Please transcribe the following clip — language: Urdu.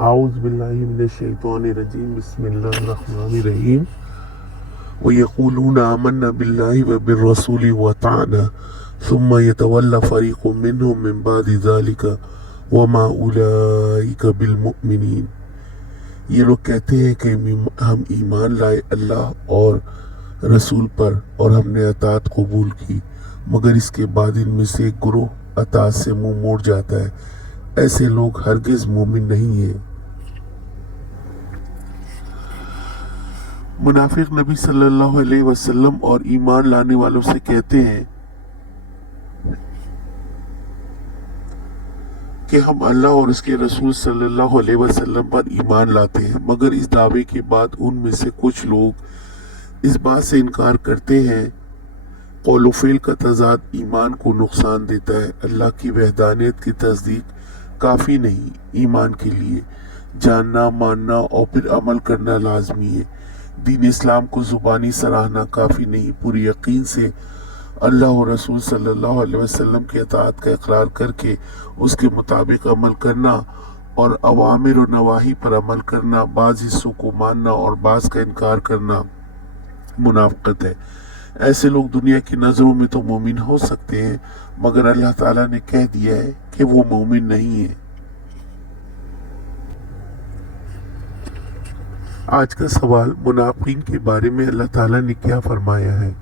أعوذ بالله من الشيطان الرجيم بسم الله الرحمن الرحيم ويقولون آمنا بالله وبالرسول وأطعنا ثم يتولى فريق منهم من بعد ذلك وما أولئك بالمؤمنين. یہ لوگ کہتے ہیں کہ ہم ایمان لائے اللہ اور رسول پر اور ہم نے اطاعت قبول کی، مگر اس کے بعد ان میں سے ایک گروہ اطاعت سے منہ موڑ جاتا ہے. ایسے لوگ ہرگز مومن نہیں ہیں. منافق نبی صلی اللہ علیہ وسلم اور ایمان لانے والوں سے کہتے ہیں کہ ہم اللہ اور اس کے رسول صلی اللہ علیہ وسلم پر ایمان لاتے ہیں، مگر اس دعوے کے بعد ان میں سے کچھ لوگ اس بات سے انکار کرتے ہیں. قول و فعل کا تضاد ایمان کو نقصان دیتا ہے. اللہ کی وحدانیت کی تصدیق کافی نہیں، ایمان کے لیے جاننا، ماننا اور پھر عمل کرنا لازمی ہے. دین اسلام کو زبانی سراہنا کافی نہیں، پوری یقین سے اللہ اور رسول صلی اللہ علیہ وسلم کی اطاعت کا اقرار کر کے اس کے مطابق عمل کرنا اور اوامر و نواہی پر عمل کرنا، بعض حصوں کو ماننا اور بعض کا انکار کرنا منافقت ہے. ایسے لوگ دنیا کی نظروں میں تو مومن ہو سکتے ہیں، مگر اللہ تعالیٰ نے کہہ دیا ہے کہ وہ مومن نہیں ہے. آج کا سوال، منافقین کے بارے میں اللہ تعالیٰ نے کیا فرمایا ہے؟